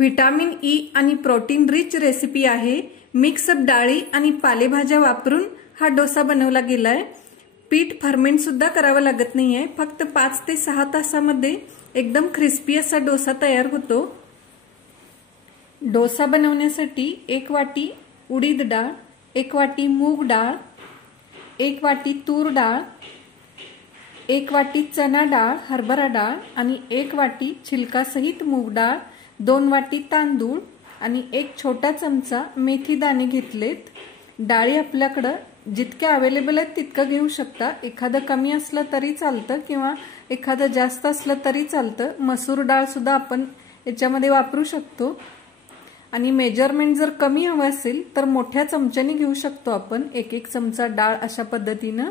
Vitamin E आणि protein rich recipe आहे। Mix up डाळी आणि पालेभाज्या वापरून हा डोसा बनवला गेलाय। पीठ फर्मेंट सुद्धा करावं लागत नाहीये, फक्त 5 ते 6 तासामध्ये एकदम क्रिस्पी असा डोसा तयार होतो। डोसा बनवण्यासाठी 1 वाटी उडीद डाळ, 1 वाटी मूग डाळ, 1 वाटी तूर डाळ, 1 वाटी चना डाळ हरभरा डाळ आणि 1 वाटी छिलका सहित मूग डाळ, 2 वाटी तांदूळ आणि 1 छोटा चमचा मेथी दाणे घेतलेत। डाळी आपल्याकडे जितक्या अवेलेबल आहेत तितकं घेऊ शकता। एखादं कमी असलं तरी चालतं किंवा एखादं जास्त असलं तरी चालतं। मसूर डाळ सुद्धा आपण याच्यामध्ये वापरू शकतो। आणि मेजरमेंट जर कमी हवं असेल तर मोठ्या चमच्याने घेऊ शकतो आपण, 1-1 चमचा डाळ अशा पद्धतीनं।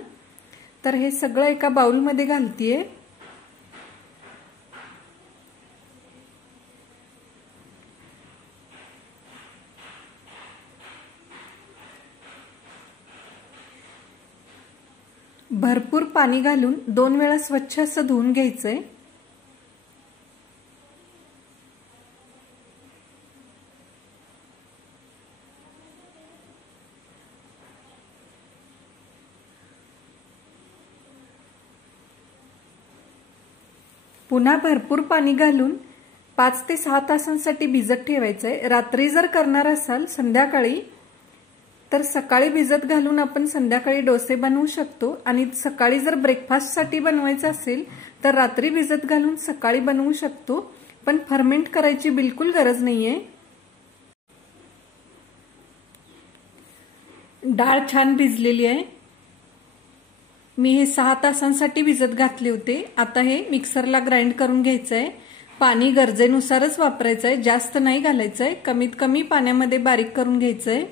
तर हे सगळं एका बाउलमध्ये घालतीये। भरपूर पाणी घालून 2 वेळा स्वच्छ असं धुवून घ्यायचंय। पुन्हा भरपूर पाणी घालून 5 ते 6 तासांसाठी भिजत ठेवायचंय। रात्री जर करणार असाल संध्याकाळी तर सकाळी भिजत घालून आपण संध्याकाळी डोसे बनवू शकतो। आणि सकाळी जर ब्रेकफास्ट साठी बनवायचं असेल तर रात्री भिजत घालून सकाळी बनवू शकतो, पण फर्मेंट करायची बिलकुल गरज नाहीये। डाळ छान भिजलेली आहे। मी हे 6 तासांसाठी भिजत घातले होते। आता हे मिक्सरला ग्राइंड करून घ्यायचंय। पाणी गरजेनुसारच वापरायचंय, जास्त नाही घालायचंय, कमीत कमी पाण्यामध्ये बारीक करून घ्यायचंय।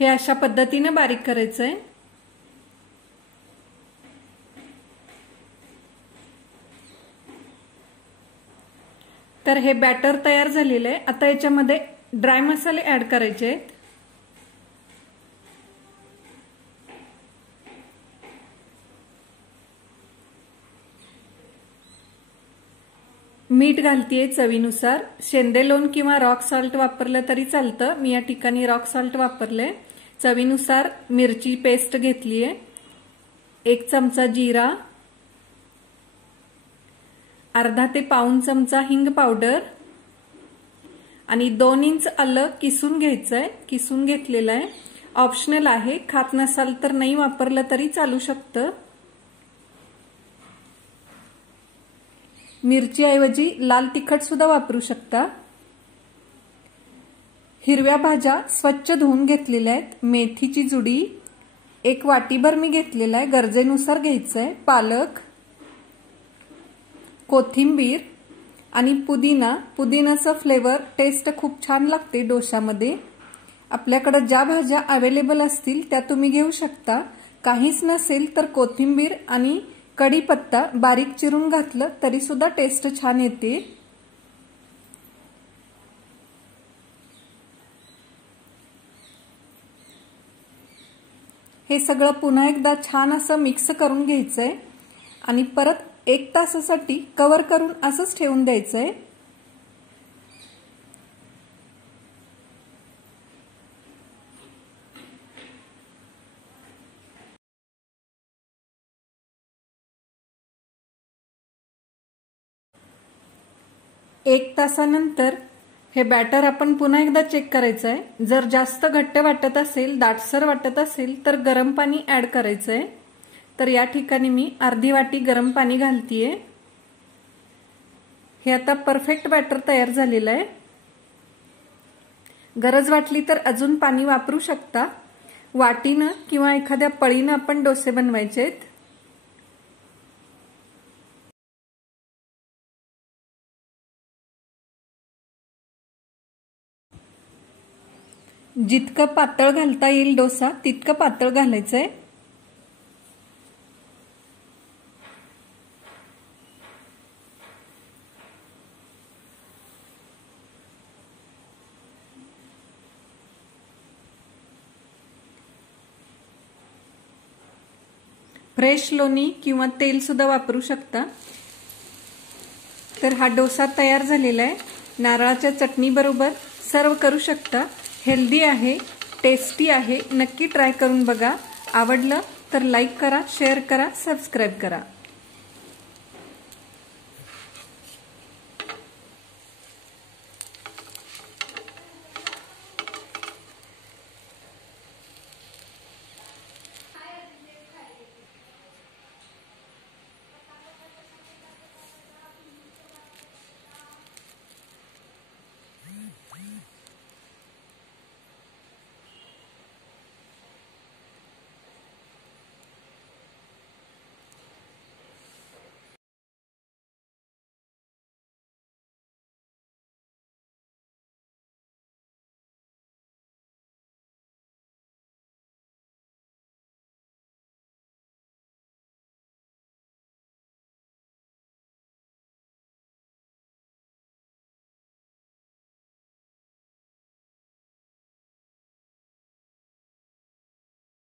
हे अशा पद्धतीने बारीक करायचंय। तर हे बॅटर तयार झालेलं आहे। आता याच्यामध्ये ड्राय मसाले ऍड करायचे आहेत। मीठ घालतीये चवीनुसार। शेंदे लोण किंवा रॉक सॉल्ट वापरलं तरी चालतं, मी या ठिकाणी रॉक सॉल्ट वापरले। चवीनुसार मिरची पेस्ट घेतलीये, 1 चमचा जिरा, अर्धा ते पाऊण चमचा हिंग पावडर आणि 2 इंच आलं किसून घ्यायचंय, किसून घेतलेलं आहे। ऑप्शनल आहे, खात नसाल तर नाही वापरलं तरी चालू शकतं। मिरची ऐवजी लाल तिखट सुद्धा वापरू शकता। हिरव्या भाज्या स्वच्छ धुवून घेतलेल्या आहेत। मेथीची जुडी 1 वाटीभर मी घेतलेला आहे, गरजेनुसार घ्यायचंय। पालक, कोथिंबीर आणि पुदिना। पुदिनाचा फ्लेवर टेस्ट खूप छान लागते डोशामध्ये। आपल्याकडे ज्या भाज्या अवेलेबल असतील त्या तुम्ही घेऊ शकता। काहीच नसेल तर कोथिंबीर आणि कढीपत्ता बारीक चिरून घातलं तरी सुद्धा टेस्ट छान येते। हे सगळं पुन्हा एकदा छान असं मिक्स करून घ्यायचंय आणि परत 1 तासासाठी कव्हर करून असंच ठेवून द्यायचंय। एक तासानंतर हे बॅटर आपण पुन्हा एकदा चेक करायचंय। जर जास्त घट्ट वाटत असेल, दाटसर वाटत असेल तर गरम पाणी ऍड करायचंय। तर या ठिकाणी मी अर्धी वाटी गरम पाणी घालतीये। हे आता परफेक्ट बॅटर तयार झालेलं आहे। गरज वाटली तर अजून पाणी वापरू शकता। वाटीनं किंवा एखाद्या पळीनं आपण डोसे बनवायचे आहेत। जितकं पातळ घालता येईल डोसा तितकं पातळ घालायचंय। फ्रेश लोणी किंवा तेल सुद्धा वापरू शकता। तर हा डोसा तयार झालेला आहे। नारळाच्या चटणी बरोबर सर्व करू शकता। हेल्दी आहे, टेस्टी आहे। नक्की ट्राय करून बघा। आवडलं तर लाईक करा, शेअर करा, सबस्क्राईब करा।